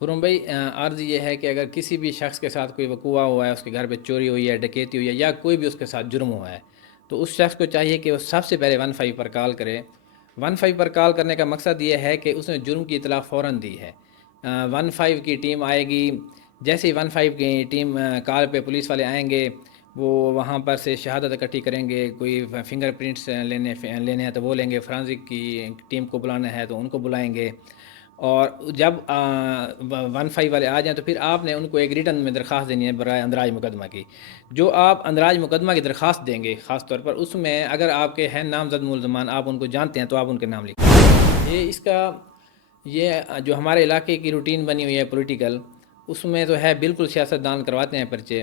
خرم بھائی، عرض یہ ہے کہ اگر کسی بھی شخص کے ساتھ کوئی وقوع ہوا ہے، اس کے گھر پہ چوری ہوئی ہے، ڈکیتی ہوئی ہے، یا کوئی بھی اس کے ساتھ جرم ہوا ہے، تو اس شخص کو چاہیے کہ وہ سب سے پہلے 15 پر کال کرے۔ 15 پر کال کرنے کا مقصد یہ ہے کہ اس نے جرم کی اطلاع فوراً دی ہے۔ 15 کی ٹیم آئے گی، جیسے ہی 15 کی ٹیم کال پہ پولیس والے آئیں گے، وہ وہاں پر سے شہادت اکٹھی کریں گے، کوئی فنگر پرنٹس لینے ہیں تو وہ لیں گے، فرانزک کی ٹیم کو بلانا ہے تو ان کو بلائیں گے، اور جب 15 والے آ جائیں تو پھر آپ نے ان کو ایک ریٹن میں درخواست دینی ہے برائے اندراج مقدمہ کی۔ جو آپ اندراج مقدمہ کی درخواست دیں گے، خاص طور پر اس میں اگر آپ کے ہیں نامزد ملزمان، آپ ان کو جانتے ہیں تو آپ ان کے نام لکھیں۔ یہ جو ہمارے علاقے کی روٹین بنی ہوئی ہے پولیٹیکل، اس میں تو ہے بالکل سیاست دان کرواتے ہیں پرچے۔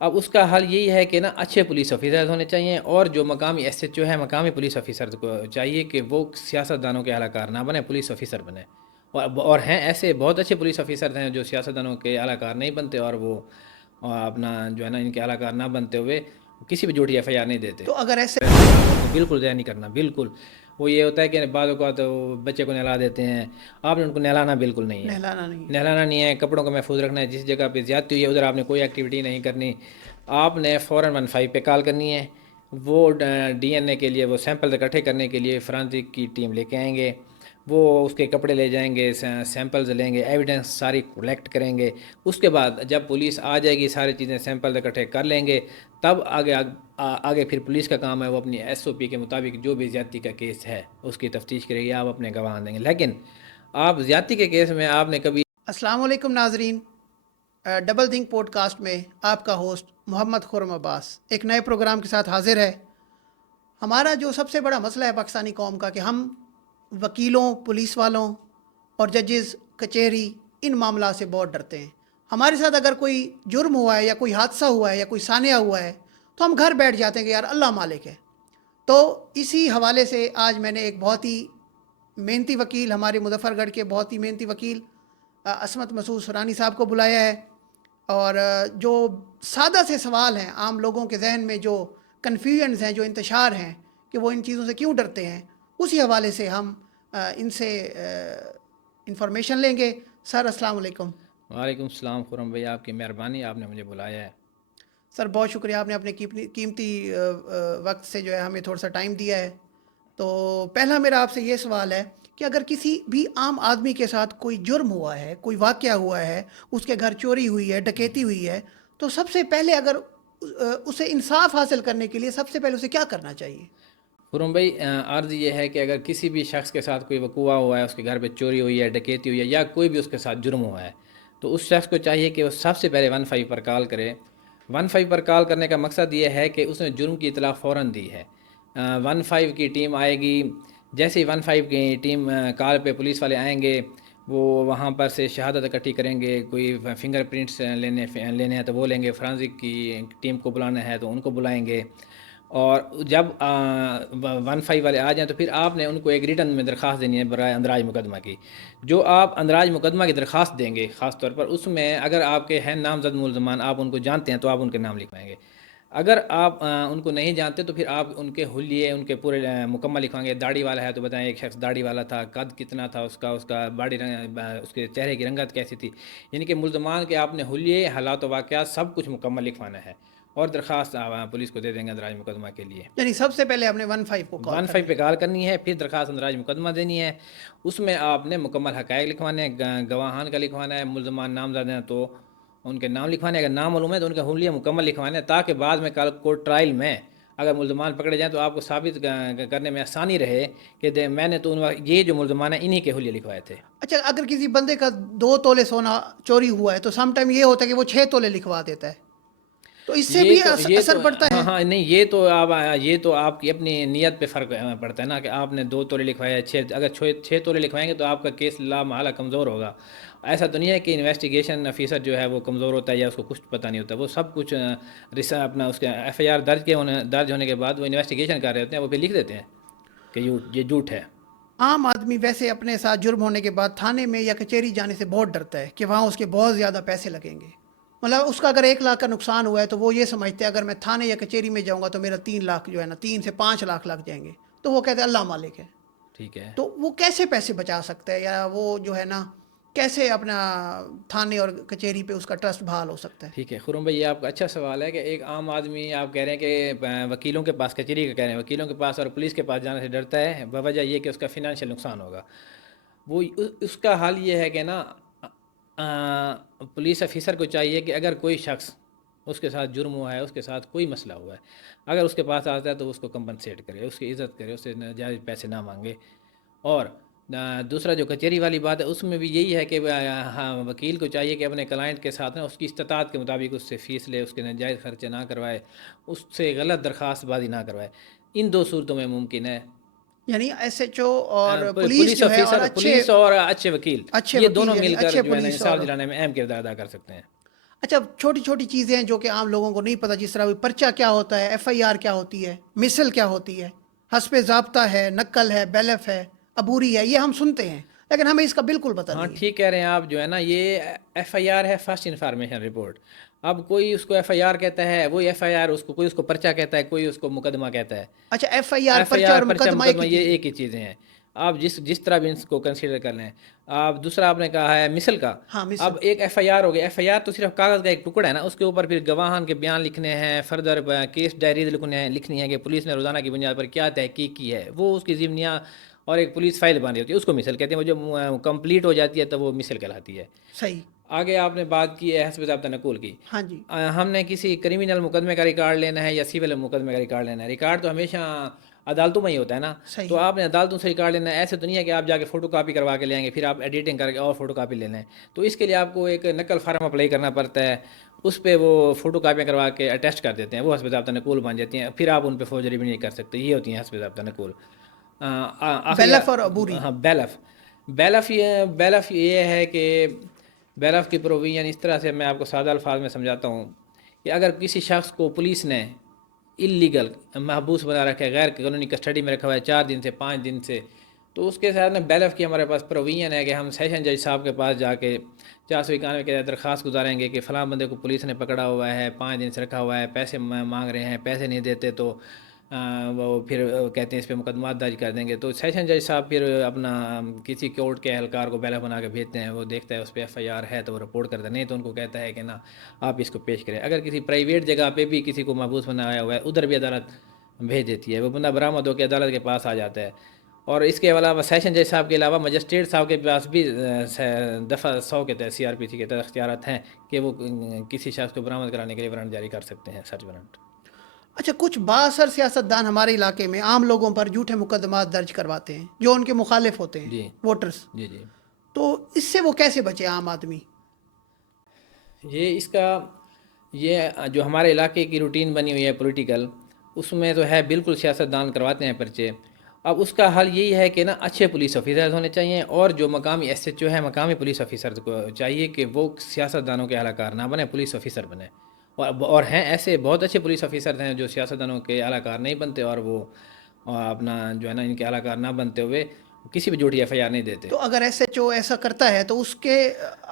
اب اس کا حل یہی ہے کہ نا اچھے پولیس آفیسر ہونے چاہیے، اور جو مقامی ایس ایچ او ہے، مقامی پولیس آفیسر کو چاہیے کہ وہ سیاست دانوں کے اعلی کار نہ بنے، پولیس آفیسر بنے۔ اور ہیں ایسے بہت اچھے پولیس آفیسر ہیں جو سیاست دانوں کے اعلی کار نہیں بنتے، اور وہ اپنا جو ہے نا ان کے اعلی کار نہ بنتے ہوئے کسی بھی جھوٹی ایف آئی آر نہیں دیتے۔ تو اگر ایسے بالکل ضائع نہیں کرنا، بالکل۔ وہ یہ ہوتا ہے کہ بعض اوقات وہ بچے کو نہلا دیتے ہیں، آپ نے ان کو نہلانا بالکل نہیں ہے، نہلانا نہیں ہے؟ نہلانا نہیں ہے، کپڑوں کو محفوظ رکھنا ہے۔ جس جگہ پہ زیادتی ہوئی ہے ادھر آپ نے کوئی ایکٹیویٹی نہیں کرنی، آپ نے فوراً 15 پہ کال کرنی ہے۔ وہ ڈی این اے کے لیے، وہ سیمپل اکٹھے کرنے کے لیے فرانزک کی ٹیم لے کے آئیں گے، وہ اس کے کپڑے لے جائیں گے، سیمپلز لیں گے، ایویڈنس ساری کلیکٹ کریں گے۔ اس کے بعد جب پولیس آ جائے گی، ساری چیزیں سیمپل اکٹھے کر لیں گے، تب آگے پھر پولیس کا کام ہے وہ اپنی ایس او پی کے مطابق جو بھی زیادتی کا کیس ہے اس کی تفتیش کرے گی، آپ اپنے گواہ دیں گے۔ لیکن آپ زیادتی کے کیس میں آپ نے کبھی السلام علیکم ناظرین، ڈبل تھنک پوڈ کاسٹ میں آپ کا ہوسٹ محمد خرم عباس ایک نئے پروگرام کے ساتھ حاضر ہے۔ ہمارا جو سب سے بڑا مسئلہ ہے پاکستانی قوم کا، کہ ہم وکیلوں، پولیس والوں اور ججز، کچہری، ان معاملات سے بہت ڈرتے ہیں۔ ہمارے ساتھ اگر کوئی جرم ہوا ہے یا کوئی حادثہ ہوا ہے یا کوئی سانحہ ہوا ہے تو ہم گھر بیٹھ جاتے ہیں کہ یار اللہ مالک ہے۔ تو اسی حوالے سے آج میں نے ایک بہت ہی محنتی وکیل، ہمارے مظفر گڑھ کے بہت ہی محنتی وکیل عصمت مسعود سورانی صاحب کو بلایا ہے، اور جو سادہ سے سوال ہیں عام لوگوں کے ذہن میں، جو کنفیوژنز ہیں، جو انتشار ہیں کہ وہ ان چیزوں سے کیوں ڈرتے ہیں، اسی حوالے سے ہم ان سے انفارمیشن لیں گے۔ سر السلام علیکم۔ وعلیکم السلام خرم بھائی، آپ کی مہربانی، آپ نے مجھے بلایا ہے۔ سر بہت شکریہ، آپ نے اپنے قیمتی وقت سے جو ہے ہمیں تھوڑا سا ٹائم دیا ہے۔ تو پہلا میرا آپ سے یہ سوال ہے کہ اگر کسی بھی عام آدمی کے ساتھ کوئی جرم ہوا ہے، کوئی واقعہ ہوا ہے، اس کے گھر چوری ہوئی ہے، ڈکیتی ہوئی ہے، تو سب سے پہلے اگر اسے انصاف حاصل کرنے کے لیے سب سے پہلے اسے کیا کرنا چاہیے؟ خرم بھائی، عرض یہ ہے کہ اگر کسی بھی شخص کے ساتھ کوئی وقوع ہوا ہے، اس کے گھر پہ چوری ہوئی ہے، ڈکیتی ہوئی ہے، یا کوئی بھی اس کے ساتھ جرم ہوا ہے، تو اس شخص کو چاہیے کہ وہ سب سے پہلے 15 پر کال کرے۔ 15 پر کال کرنے کا مقصد یہ ہے کہ اس نے جرم کی اطلاع فوراً دی ہے۔ 15 کی ٹیم آئے گی، جیسے ہی 15 کی ٹیم کال پہ پولیس والے آئیں گے، وہ وہاں پر سے شہادت اکٹھی کریں گے، کوئی فنگر پرنٹس لینے ہیں تو وہ لیں گے، فرانزک کی ٹیم کو بلانا ہے تو ان کو بلائیں گے، اور جب 15 والے آ جائیں تو پھر آپ نے ان کو ایک ریٹن میں درخواست دینی ہے برائے اندراج مقدمہ کی۔ جو آپ اندراج مقدمہ کی درخواست دیں گے، خاص طور پر اس میں اگر آپ کے ہیں نامزد ملزمان، آپ ان کو جانتے ہیں تو آپ ان کے نام لکھوائیں گے۔ اگر آپ ان کو نہیں جانتے تو پھر آپ ان کے حلیے، ان کے پورے مکمل لکھوائیں گے۔ داڑھی والا ہے تو بتائیں ایک شخص داڑھی والا تھا، قد کتنا تھا اس کا باڈی رنگ، اس کے چہرے کی رنگت کیسی تھی، یعنی کہ ملزمان کے آپ نے حلیے، حالات و واقعات سب کچھ مکمل لکھوانا ہے، اور درخواست پولیس کو دے دیں گے اندراج مقدمہ کے لیے۔ یعنی سب سے پہلے آپ نے 15 کو کال 15 کرنی پہ ہے۔ کال کرنی ہے، پھر درخواست اندراج مقدمہ دینی ہے۔ اس میں آپ نے مکمل حقائق لکھوانے ہیں، گواہان کا لکھوانا ہے، ملزمان نامزد ہیں تو ان کے نام لکھوانے ہیں، اگر نام معلوم ہے تو ان کا حلیہ مکمل لکھوانا ہے، تاکہ بعد میں کورٹ ٹرائل میں اگر ملزمان پکڑے جائیں تو آپ کو ثابت کرنے میں آسانی رہے کہ میں نے تو یہ جو ملزمان ہیں انہی کے حلیے لکھوائے تھے۔ اچھا، اگر کسی بندے کا 2 تولے سونا چوری ہوا ہے تو سم ٹائم یہ ہوتا ہے کہ وہ 6 تولے لکھوا دیتا ہے، تو اس سے بھی اثر پڑتا ہاں ہے؟ ہاں، نہیں، یہ تو آپ کی اپنی نیت پہ فرق پڑتا ہے نا، کہ آپ نے 2 تولے لکھوایا، اگر 6 تولے لکھوائیں گے تو آپ کا کیس لا محالہ کمزور ہوگا۔ ایسا تو نہیں ہے کہ انویسٹیگیشن آفیسر جو ہے وہ کمزور ہوتا ہے یا اس کو کچھ پتہ نہیں ہوتا، وہ سب کچھ اپنا اس کے ایف آئی آر درج ہونے کے بعد وہ انویسٹیگیشن کر رہے ہوتے ہیں، وہ پھر لکھ دیتے ہیں کہ یہ جھوٹ ہے۔ عام آدمی ویسے اپنے ساتھ جرم ہونے کے بعد تھانے میں یا کچہری جانے سے بہت ڈرتا ہے کہ وہاں اس کے بہت زیادہ پیسے لگیں گے۔ مطلب اس کا اگر 1 لاکھ کا نقصان ہوا ہے تو وہ یہ سمجھتے ہیں اگر میں تھانے یا کچہری میں جاؤں گا تو میرا 3 لاکھ جو ہے نا، 3 سے 5 لاکھ لگ جائیں گے، تو وہ کہتے ہیں اللہ مالک ہے۔ ٹھیک ہے۔ تو وہ کیسے پیسے بچا سکتا ہے، یا وہ جو ہے نا کیسے اپنا تھانے اور کچہری پہ اس کا ٹرسٹ بحال ہو سکتا ہے؟ ٹھیک ہے خرم بھائی، یہ آپ کا اچھا سوال ہے کہ ایک عام آدمی آپ کہہ رہے ہیں کہ وکیلوں کے پاس، کچہری کا کہہ رہے ہیں، وکیلوں کے پاس اور پولیس کے پاس جانے سے ڈرتا ہے بوجہ یہ کہ اس کا فنانشیل نقصان ہوگا. وہ اس کا حل یہ ہے کہ نا پولیس افیسر کو چاہیے کہ اگر کوئی شخص اس کے ساتھ جرم ہوا ہے، اس کے ساتھ کوئی مسئلہ ہوا ہے، اگر اس کے پاس آتا ہے تو اس کو کمپنسیٹ کرے، اس کی عزت کرے، اس سے ناجائز پیسے نہ مانگے. اور دوسرا جو کچہری والی بات ہے اس میں بھی یہی ہے کہ وکیل کو چاہیے کہ اپنے کلائنٹ کے ساتھ نا اس کی استطاعت کے مطابق اس سے فیس لے، اس کے ناجائز خرچے نہ کروائے، اس سے غلط درخواست بازی نہ کروائے. ان دو صورتوں میں ممکن ہے. یعنی ایس ایچ او اور پولیس پولیس جو ہے اور آفیسر، پولیس اور اچھے وکیل، اچھے یہ وکیل دونوں یعنی مل کر اچھے جو ہے نا پولیس انصاف اور دلانے میں اہم کردار ادا کر سکتے ہیں. اچھا چھوٹی چھوٹی چیزیں ہیں جو کہ عام لوگوں کو نہیں پتہ، جس طرح پرچہ کیا ہوتا ہے، ایف آئی آر کیا ہوتی ہے، مثل کیا ہوتی ہے، حسب ضابطہ ہے، نقل ہے، بیلف ہے، عبوری ہے، یہ ہم سنتے ہیں لیکن ہمیں اس کا بالکل پتہ ہاں نہیں ہے. ٹھیک کہہ رہے ہیں آپ. جو ہے نا یہ ایف آئی آر ہے، فرسٹ انفارمیشن رپورٹ. اب کوئی اس کو ایف آئی آر کہتا ہے، وہی ایف آئی آر اس کو، کوئی اس کو پرچہ کہتا ہے، کوئی اس کو مقدمہ کہتا ہے. اچھا ایف آئی آر، ایف آئی پرچہ آر، اور پرچہ، مقدمہ ایک مقدمہ، ہی یہ چیز ہے؟ ایک ہی چیزیں ہیں. آپ جس طرح بھی اس کو کنسیڈر کر لیں. آپ دوسرا آپ نے کہا ہے مثل کا. ہاں مثل. اب ایک ایف آئی آر ہو گیا. ایف آئی آر تو صرف کاغذ کا ایک ٹکڑا ہے نا، اس کے اوپر پھر گواہان کے بیان لکھنے ہیں، فردر کیس ڈائریز لکھنی ہے کہ پولیس نے روزانہ کی بنیاد پر کیا تحقیق کی ہے، وہ اس کی ضمنیاں اور ایک پولیس فائل بانی ہوتی ہے، اس کو مثل کہتے ہیں. وہ جو کمپلیٹ ہو جاتی ہے تو وہ مثل کہلاتی ہے. صحیح. آگے آپ نے بات کی ہے حسب ضابطہ نقول کی. ہاں جی. ہم نے کسی کرمینل مقدمے کا ریکارڈ لینا ہے یا سول مقدمے کا ریکارڈ لینا ہے، ریکارڈ تو ہمیشہ عدالتوں میں ہی ہوتا ہے نا. تو صحیح. آپ نے عدالتوں سے ریکارڈ لینا ہے. ایسے تو نہیں ہے کہ آپ جا کے فوٹو کاپی کروا کے لے آئیں گے پھر آپ ایڈیٹنگ کر کے اور فوٹو کاپی لے لیں. تو اس کے لیے آپ کو ایک نقل فارم اپلائی کرنا پڑتا ہے، اس پہ وہ فوٹو کاپیاں کروا کے اٹیسٹ کر دیتے ہیں، وہ حسب ضابطہ نقول بن جاتی ہیں. پھر آپ ان پہ فوجری بھی نہیں کر سکتے. یہ ہوتی ہیں حسب ضابطہ نقول. آخری بیلف اور عبوری. ہاں بیلف. بیلف یہ ہے کہ بیلف کی پروویژن اس طرح سے میں آپ کو سادہ الفاظ میں سمجھاتا ہوں کہ اگر کسی شخص کو پولیس نے اللیگل محبوس بنا رکھا ہے، غیر قانونی کسٹڈی میں رکھا ہوا ہے 4 دن سے 5 دن سے، تو اس کے ساتھ نا بیلف کی ہمارے پاس پروویژن ہے کہ ہم سیشن جج صاحب کے پاس جا کے 491 کے درخواست گزاریں گے کہ فلاں بندے کو پولیس نے پکڑا ہوا ہے، 5 دن سے رکھا ہوا ہے، پیسے مانگ رہے ہیں، پیسے نہیں دیتے تو وہ پھر کہتے ہیں اس پہ مقدمات درج کر دیں گے. تو سیشن جج صاحب پھر اپنا کسی کورٹ کے اہلکار کو بیلف بنا کے بھیجتے ہیں، وہ دیکھتا ہے اس پہ ایف آئی آر ہے تو وہ رپورٹ کرتا ہے، نہیں تو ان کو کہتا ہے کہ نا آپ اس کو پیش کریں. اگر کسی پرائیویٹ جگہ پہ بھی کسی کو محبوس بنایا ہوا ہے ادھر بھی عدالت بھیج دیتی ہے، وہ بندہ برآمد ہو کے عدالت کے پاس آ جاتا ہے. اور اس کے علاوہ سیشن جج صاحب کے علاوہ مجسٹریٹ صاحب کے پاس بھی دفعہ 100 کے تحت سی آر پی سی کے تحت اختیارات ہیں کہ وہ کسی شخص کو برآمد کرانے کے لیے وارنٹ جاری کر سکتے ہیں، سرچ وارنٹ. اچھا کچھ بااثر سیاستدان ہمارے علاقے میں عام لوگوں پر جھوٹے مقدمات درج کرواتے ہیں جو ان کے مخالف ہوتے ہیں، جی ووٹرز. جی جی. تو اس سے وہ کیسے بچے عام آدمی؟ یہ اس کا یہ جو ہمارے علاقے کی روٹین بنی ہوئی ہے پولیٹیکل، اس میں تو ہے بالکل سیاستدان کرواتے ہیں پرچے. اب اس کا حل یہی ہے کہ نا اچھے پولیس آفیسرز ہونے چاہیے، اور جو مقامی ایس ایچ او ہے، مقامی پولیس آفیسر کو چاہیے کہ وہ سیاستدانوں کے اہلکار نہ بنے، پولیس آفیسر بنے. اور ہیں ایسے بہت اچھے پولیس آفیسرز ہیں جو سیاستدانوں کے اہلکار نہیں بنتے، اور وہ اپنا جو ہے نا ان کے اہلکار نہ بنتے ہوئے کسی بھی جھوٹی ایف آئی آر نہیں دیتے. تو اگر ایس ایچ او ایسا کرتا ہے تو اس کے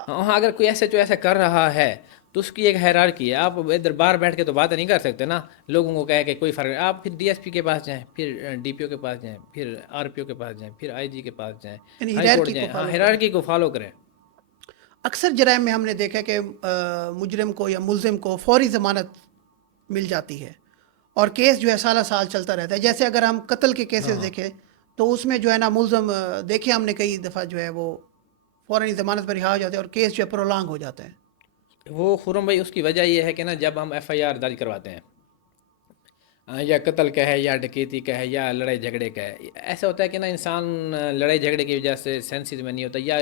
ہاں اگر کوئی ایسے جو ایسا کر رہا ہے تو اس کی ایک ہیرارکی ہے. آپ ادھر باہر بیٹھ کے تو باتیں نہیں کر سکتے نا، لوگوں کو کہے کہ کوئی فرق نہیں. آپ پھر ڈی ایس پی کے پاس جائیں، پھر ڈی پی او کے پاس جائیں، پھر آر پی او کے پاس جائیں، پھر آئی جی کے پاس جائیں، یعنی ہائی کورٹ ہیرارکی کو جائیں. ہاں فالو کریں. ہیرارکی کو فالو کریں. اکثر جرائم میں ہم نے دیکھا کہ مجرم کو یا ملزم کو فوری ضمانت مل جاتی ہے اور کیس جو ہے سالہ سال چلتا رہتا ہے. جیسے اگر ہم قتل کے کیسز دیکھیں تو اس میں جو ہے نا ملزم دیکھے ہم نے کئی دفعہ جو ہے وہ فوراً ضمانت پر رہا ہو جاتے ہیں اور کیس جو ہے پرولانگ ہو جاتا ہے. وہ خرم بھائی اس کی وجہ یہ ہے کہ نا جب ہم ایف آئی آر درج کرواتے ہیں یا قتل کا ہے یا ڈکیتی کا ہے یا لڑائی جھگڑے کا ہے، ایسا ہوتا ہے کہ نا انسان لڑائی جھگڑے کی وجہ سے سینسز میں نہیں ہوتا، یا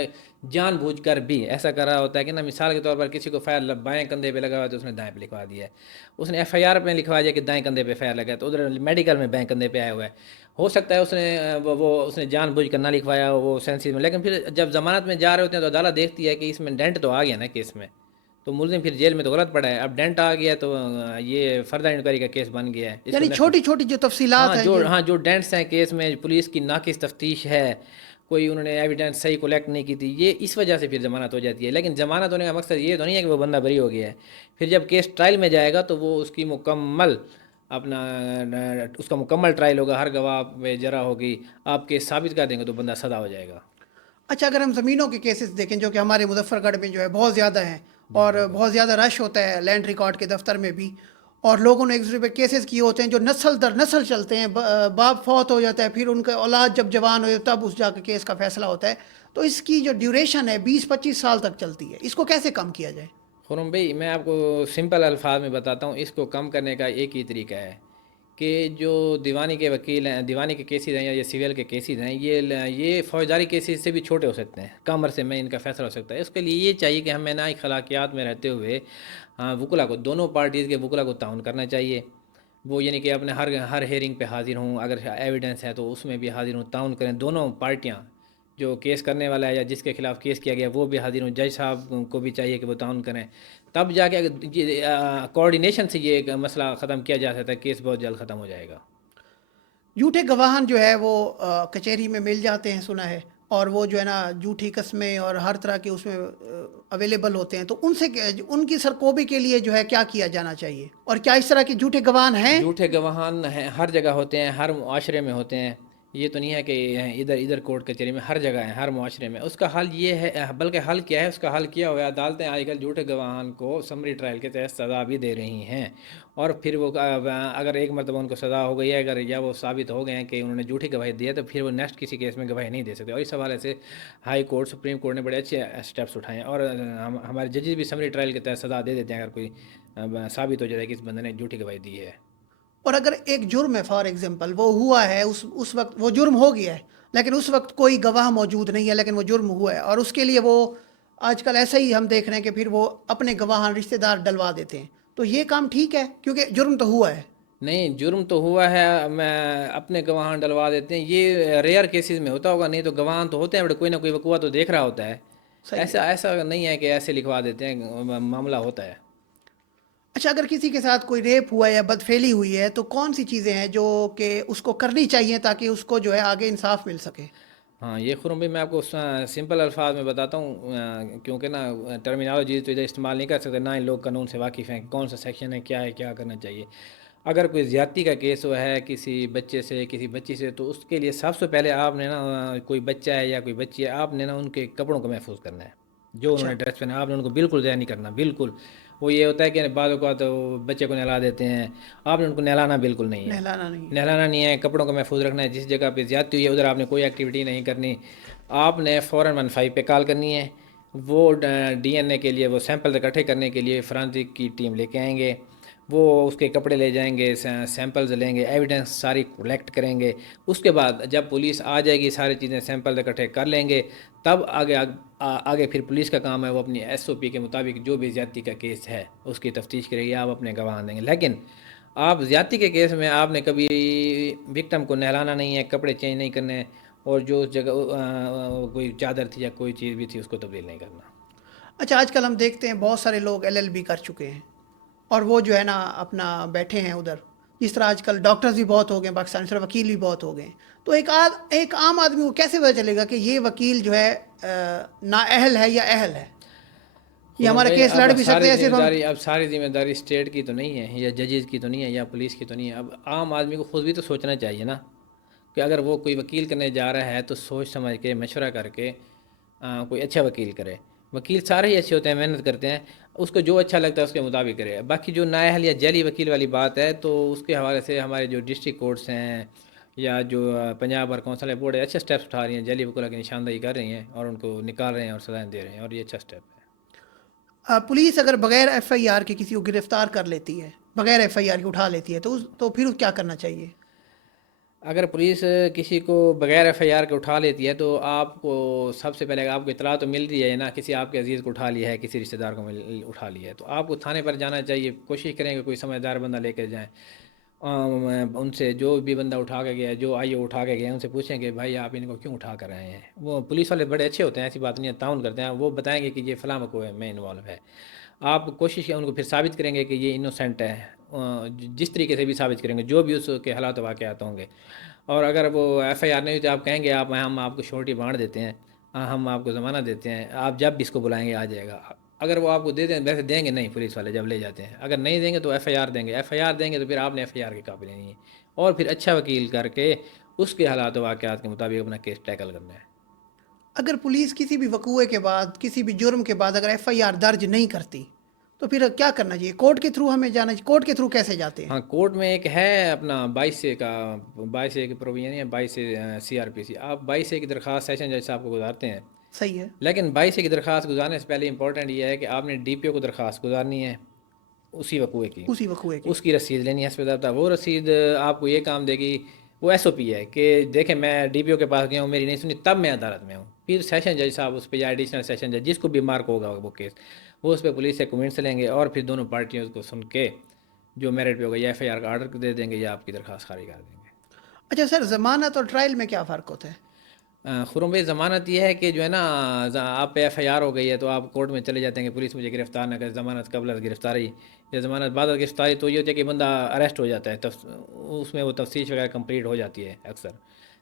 جان بوجھ کر بھی ایسا کر رہا ہوتا ہے کہ نا مثال کے طور پر کسی کو فائر بائیں کندھے پہ لگا ہوا ہے تو اس نے دائیں پہ لکھوا دیا ہے. اس نے ایف آئی آر پہ لکھوا دیا کہ دائیں کندھے پہ فائر لگا ہے، تو ادھر میڈیکل میں بائیں کندھے پہ آیا ہوا ہے. ہو سکتا ہے اس نے جان بوجھ کر نہ لکھوایا وہ سینسز میں، لیکن پھر جب ضمانت میں جا رہے ہوتے ہیں تو عدالت دیکھتی ہے کہ اس میں ڈینٹ تو آ گیا نا کیس میں، تو ملزم پھر جیل میں تو غلط پڑا ہے. اب ڈینٹ آ گیا تو یہ فردر انکوائری کا کیس بن گیا ہے. اس کو یعنی چھوٹی چھوٹی جو تفصیلات ہیں جو ڈینٹس ہیں کیس میں، پولیس کی ناقص تفتیش ہے، کوئی انہوں نے ایویڈنس صحیح کلیکٹ نہیں کی تھی، یہ اس وجہ سے پھر ضمانت ہو جاتی ہے. لیکن ضمانت ہونے کا مقصد یہ تو نہیں ہے کہ وہ بندہ بری ہو گیا ہے. پھر جب کیس ٹرائل میں جائے گا تو وہ اس کی مکمل اس کا مکمل ٹرائل ہوگا، ہر گواہ پہ جرا ہوگی، آپ کیس ثابت کر دیں گے تو بندہ سزا ہو جائے گا. اچھا، اگر ہم زمینوں کے کیسز دیکھیں جو کہ ہمارے مظفر گڑھ میں جو ہے بہت زیادہ ہیں، اور بہت زیادہ رش ہوتا ہے لینڈ ریکارڈ کے دفتر میں بھی، اور لوگوں نے ایک دوسرے پہ کیسز کیے ہوتے ہیں جو نسل در نسل چلتے ہیں، باپ فوت ہو جاتا ہے، پھر ان کا اولاد جب جوان ہو تب اس جا کے کیس کا فیصلہ ہوتا ہے، تو اس کی جو ڈیوریشن ہے 20-25 سال تک چلتی ہے، اس کو کیسے کم کیا جائے؟ خرم بھائی، میں آپ کو سمپل الفاظ میں بتاتا ہوں، اس کو کم کرنے کا ایک ہی طریقہ ہے کہ جو دیوانی کے وکیل ہیں، دیوانی کے کیسز ہیں یا یہ سیول کے کیسز ہیں، یہ فوجداری کیسز سے بھی چھوٹے ہو سکتے ہیں، کم عرصے میں ان کا فیصلہ ہو سکتا ہے۔ اس کے لیے یہ چاہیے کہ ہمیں نہ اخلاقیات میں رہتے ہوئے وکلا کو، دونوں پارٹیز کے وکلا کو تعاون کرنا چاہیے، وہ یعنی کہ اپنے ہر ہیئرنگ پہ حاضر ہوں، اگر ایویڈنس ہے تو اس میں بھی حاضر ہوں، تعاون کریں دونوں پارٹیاں، جو کیس کرنے والا ہے یا جس کے خلاف کیس کیا گیا وہ بھی حاضر ہوں، جج صاحب کو بھی چاہیے کہ وہ تعاون کریں، تب جا کے کوآرڈینیشن سے یہ ایک مسئلہ ختم کیا جا سکتا ہے، کیس بہت جلد ختم ہو جائے گا۔ جھوٹے گواہان جو ہے وہ کچہری میں مل جاتے ہیں، سنا ہے، اور وہ جو ہے نا جھوٹی قسمیں اور ہر طرح کے اس میں اویلیبل ہوتے ہیں، تو ان سے ان کی سرکوبی کے لیے جو ہے کیا کیا جانا چاہیے، اور کیا اس طرح کے جھوٹے گواہان ہیں؟ جھوٹے گواہان ہیں، ہر جگہ ہوتے ہیں، ہر معاشرے میں ہوتے ہیں، یہ تو نہیں ہے کہ ادھر کورٹ کچہری میں، ہر جگہ ہیں، ہر معاشرے میں۔ اس کا حل یہ ہے، بلکہ حل کیا ہے، اس کا حل کیا ہوا ہے، عدالتیں آج کل جھوٹے گواہان کو سمری ٹرائل کے تحت سزا بھی دے رہی ہیں، اور پھر وہ اگر ایک مرتبہ ان کو سزا ہو گئی ہے، اگر یا وہ ثابت ہو گئے ہیں کہ انہوں نے جھوٹی گواہی دی ہے، تو پھر وہ نیکسٹ کسی کیس میں گواہی نہیں دے سکتے، اور اس حوالے سے ہائی کورٹ، سپریم کورٹ نے بڑے اچھے اسٹیپس اٹھائے ہیں، اور ہمارے ججز بھی سمری ٹرائل کے تحت سزا دے دیتے ہیں اگر کوئی ثابت ہو جائے کہ اس بندے نے جھوٹی گواہی دی ہے۔ اور اگر ایک جرم ہے، فار ایگزامپل وہ ہوا ہے، اس وقت وہ جرم ہو گیا ہے، لیکن اس وقت کوئی گواہ موجود نہیں ہے، لیکن وہ جرم ہوا ہے، اور اس کے لیے وہ آج کل ایسا ہی ہم دیکھ رہے ہیں کہ پھر وہ اپنے گواہان رشتہ دار ڈلوا دیتے ہیں، تو یہ کام ٹھیک ہے کیونکہ جرم تو ہوا ہے؟ نہیں، جرم تو ہوا ہے، میں اپنے گواہان ڈلوا دیتے ہیں، یہ ریئر کیسز میں ہوتا ہوگا، نہیں تو گواہان تو ہوتے ہیں، بٹ کوئی نہ کوئی وقوع تو دیکھ رہا ہوتا ہے، صحیح ہے۔ ایسا نہیں ہے کہ ایسے لکھوا دیتے ہیں، معاملہ ہوتا ہے۔ اچھا، اگر کسی کے ساتھ کوئی ریپ ہوا ہے یا بدفعلی ہوئی ہے تو کون سی چیزیں ہیں جو کہ اس کو کرنی چاہیے تاکہ اس کو جو ہے آگے انصاف مل سکے؟ ہاں، یہ خرم بھی میں آپ کو سمپل الفاظ میں بتاتا ہوں، کیونکہ نا ٹرمینالوجی تو ادھر استعمال نہیں کر سکتے، نہ ہی لوگ قانون سے واقف ہیں، کون سا سیکشن ہے، کیا کرنا چاہیے۔ اگر کوئی زیادتی کا کیس ہوا ہے کسی بچے سے، کسی بچی سے، تو اس کے لیے سب سے پہلے آپ نے نا، کوئی بچہ ہے یا کوئی بچی ہے، آپ نے نا ان کے کپڑوں کو محفوظ کرنا ہے، جو انہوں اچھا، نے ڈریس پہنا، آپ نے ان کو بالکل ضائع نہیں کرنا، بالکل۔ وہ یہ ہوتا ہے کہ بعض اوقات وہ بچے کو نہلا دیتے ہیں، آپ نے ان کو نہلانا بالکل نہیں ہے، نہلانا نہیں ہے؟ نہلانا نہیں ہے، کپڑوں کو محفوظ رکھنا ہے، جس جگہ پہ زیادتی ہوئی ہے ادھر آپ نے کوئی ایکٹیویٹی نہیں کرنی، آپ نے فوراً 15 پہ کال کرنی ہے، وہ ڈی این اے کے لیے، وہ سیمپل اکٹھے کرنے کے لیے فرانزک کی ٹیم لے کے آئیں گے، وہ اس کے کپڑے لے جائیں گے، سیمپلز لیں گے، ایویڈنس ساری کلیکٹ کریں گے، اس کے بعد جب پولیس آ جائے گی، ساری چیزیں سیمپل اکٹھے کر لیں گے، تب آگے پھر پولیس کا کام ہے، وہ اپنی ایس او پی کے مطابق جو بھی زیادتی کا کیس ہے اس کی تفتیش کرے گی، آپ اپنے گواہ دیں گے۔ لیکن آپ زیادتی کے کیس میں آپ نے کبھی وکٹم کو نہلانا نہیں ہے، کپڑے چینج نہیں کرنے ہیں، اور جو اس جگہ کوئی چادر تھی یا کوئی چیز بھی تھی اس کو تبدیل نہیں کرنا۔ اچھا، آج کل ہم دیکھتے ہیں بہت سارے لوگ ایل ایل بی کر چکے ہیں، اور وہ جو ہے نا اپنا بیٹھے ہیں ادھر، جس طرح آج کل ڈاکٹرز بھی بہت ہو گئے ہیں پاکستان، اس طرح وکیل بھی بہت ہو گئے ہیں، تو ایک عام آدمی کو کیسے پتہ چلے گا کہ یہ وکیل جو ہے نااہل ہے یا اہل ہے؟ یہ خرم ہمارا بھائی، کیس لڑ بھی سکتے ہیں صرف ہم؟ اب ساری ذمہ داری اسٹیٹ کی تو نہیں ہے، یا ججز کی تو نہیں ہے، یا پولیس کی تو نہیں ہے، اب عام آدمی کو خود بھی تو سوچنا چاہیے نا، کہ اگر وہ کوئی وکیل کرنے جا رہا ہے تو سوچ سمجھ کے مشورہ کر کے کوئی اچھا وکیل کرے۔ وکیل سارے ہی اچھے ہوتے ہیں، محنت کرتے ہیں، اس کو جو اچھا لگتا ہے اس کے مطابق کرے۔ باقی جو نااہل یا جعلی وکیل والی بات ہے، تو اس کے حوالے سے ہمارے جو ڈسٹرکٹ کورٹس ہیں یا جو پنجاب بار کونسل ہے، بورڈ اچھے اسٹیپس اٹھا رہی ہیں، جعلی وکلا کی نشاندہی کر رہی ہیں اور ان کو نکال رہے ہیں اور سزائیں دے رہے ہیں، اور یہ اچھا اسٹیپ ہے۔ پولیس اگر بغیر ایف آئی آر کے کسی کو گرفتار کر لیتی ہے، بغیر ایف آئی آر کے اٹھا لیتی ہے، تو پھر کیا کرنا چاہیے؟ اگر پولیس کسی کو بغیر ایف آئی آر کے اٹھا لیتی ہے، تو آپ کو سب سے پہلے آپ کو اطلاع تو مل رہی ہے نا، کسی آپ کے عزیز کو اٹھا لیا ہے، کسی رشتہ دار کو اٹھا لیا ہے، تو آپ کو تھانے پر جانا چاہیے، کوشش کریں کہ کوئی سمجھدار بندہ لے کے جائیں، ان سے جو بھی بندہ اٹھا کے گیا، جو آئی او اٹھا کے گیا، ان سے پوچھیں کہ بھائی آپ ان کو کیوں اٹھا کر رہے ہیں۔ وہ پولیس والے بڑے اچھے ہوتے ہیں، ایسی بات نہیں ہے، تعاون کرتے ہیں، وہ بتائیں گے کہ یہ فلاں کو ہے، میں انوالو ہے، آپ کوشش ان کو پھر ثابت کریں گے کہ یہ انوسینٹ ہے، جس طریقے سے بھی ثابت کریں گے، جو بھی اس کے حالات و واقعات ہوں گے، اور اگر وہ ایف آئی آر نہیں ہوئی تو آپ کہیں گے ہم آپ کو شورٹی بانٹ دیتے ہیں، ہم آپ کو ضمانت دیتے ہیں، آپ جب بھی اس کو بلائیں گے آ جائے گا۔ اگر وہ آپ کو دے دیں، ویسے دیں گے نہیں پولیس والے جب لے جاتے ہیں، اگر نہیں دیں گے تو ایف آئی آر دیں گے، ایف آئی آر دیں گے تو پھر آپ نے ایف آئی آر کے قابل نہیں ہے، اور پھر اچھا وکیل کر کے اس کے حالات و واقعات کے مطابق اپنا کیس ٹیکل کرنا ہے۔ اگر پولیس کسی بھی وقوعے کے بعد کسی بھی جرم کے بعد اگر ایف آئی آر درج نہیں کرتی تو پھر کیا کرنا چاہیے؟ کورٹ کے تھرو ہمیں جانا چاہیے؟ کورٹ کے تھرو کیسے جاتے ہیں؟ ہاں کورٹ میں ایک ہے اپنا 22 کا 22 کی پروویژن ہے 22 CRPC. آپ 22 کی درخواست سیشن جج صاحب کو گزارتے ہیں. صحیح ہے. لیکن 22 کی درخواست گزارنے سے پہلے امپورٹنٹ یہ ہے کہ آپ نے DPO کو درخواست گزارنی ہے اسی وقوعے کی. اسی وقوعے کی اس کی رسید لینی ہے حسب ضابطہ. وہ رسید آپ کو یہ کام دے گی. وہ SOP ہے کہ دیکھیں میں DPO کے پاس گیا ہوں میری نہیں سنی تب میں عدالت میں ہوں. پھر سیشن جج صاحب اس پہ یا ایڈیشنل سیشن جج جس کو بھی مارک ہوگا وہ کیس وہ اس پہ پولیس سے کمنٹس لیں گے اور پھر دونوں پارٹیوں کو سن کے جو میرٹ پہ ہوگا یا FIR کا آرڈر دے دیں گے یا آپ کی درخواست خارج کر دیں گے. اچھا سر، ضمانت اور ٹرائل میں کیا فرق ہوتا ہے؟ خرم بھائی ضمانت یہ ہے کہ جو ہے نا آپ پہ FIR ہو گئی ہے تو آپ کورٹ میں چلے جاتے ہیں کہ پولیس مجھے گرفتار نہ کرے. ضمانت قبل از گرفتاری یا ضمانت بعد از گرفتاری تو یہ ہوتی ہے کہ بندہ اریسٹ ہو جاتا ہے اس میں وہ تفتیش وغیرہ کمپلیٹ ہو جاتی ہے اکثر.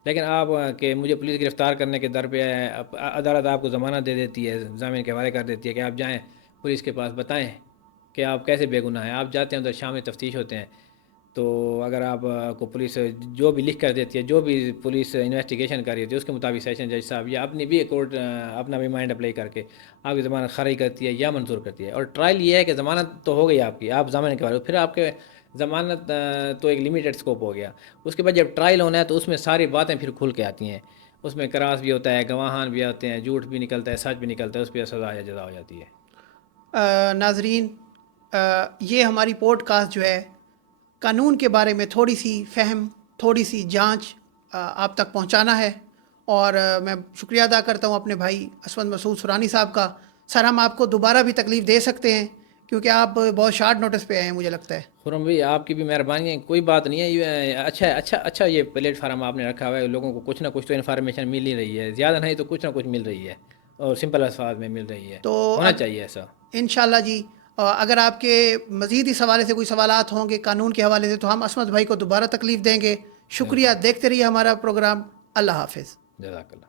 لیکن آپ کہ مجھے پولیس گرفتار کرنے کے در پہ ہے عدالت آپ کو ضمانت دے دیتی ہے ضامن کے حوالے کر دیتی ہے کہ آپ جائیں پولیس کے پاس بتائیں کہ آپ کیسے بے گناہ ہیں. آپ جاتے ہیں ادھر شام میں تفتیش ہوتے ہیں تو اگر آپ کو پولیس جو بھی لکھ کر دیتی ہے جو بھی پولیس انویسٹیگیشن کر رہی ہوتی ہے اس کے مطابق سیشن جج صاحب یا اپنی بھی کورٹ اپنا بھی مائنڈ اپلائی کر کے آپ کی ضمانت خارج کرتی ہے یا منظور کرتی ہے. اور ٹرائل یہ ہے کہ ضمانت تو ہو گئی آپ کی آپ ضامن کے بارے پھر آپ کے ضمانت تو ایک لمیٹڈ اسکوپ ہو گیا. اس کے بعد جب ٹرائل ہونا ہے تو اس میں ساری باتیں پھر کھل کے آتی ہیں. اس میں کراس بھی ہوتا ہے گواہان بھی آتے ہیں جھوٹ بھی نکلتا ہے سچ بھی نکلتا ہے اس پہ سزا یا جزا ہو جاتی ہے. ناظرین، یہ ہماری پوڈ کاسٹ جو ہے قانون کے بارے میں تھوڑی سی فہم تھوڑی سی جانچ آپ تک پہنچانا ہے. اور میں شکریہ ادا کرتا ہوں اپنے بھائی اسود مسعود سورانی صاحب کا. سر ہم آپ کو دوبارہ بھی تکلیف دے سکتے ہیں کیونکہ آپ بہت شارٹ نوٹس پہ آئے ہیں مجھے لگتا ہے. خرم بھائی آپ کی بھی مہربانی ہے کوئی بات نہیں ہے. یہ اچھا یہ پلیٹ فارم آپ نے رکھا ہوا ہے لوگوں کو کچھ نہ کچھ تو انفارمیشن مل ہی رہی ہے. زیادہ نہیں تو کچھ نہ کچھ مل رہی ہے اور سمپل الفاظ میں مل رہی ہے. تو ہونا چاہیے ایسا انشاءاللہ جی. اگر آپ کے مزید اس حوالے سے کوئی سوالات ہوں گے قانون کے حوالے سے تو ہم عصمت بھائی کو دوبارہ تکلیف دیں گے. شکریہ. دیکھتے رہیے ہمارا پروگرام. اللہ حافظ. جزاک اللہ.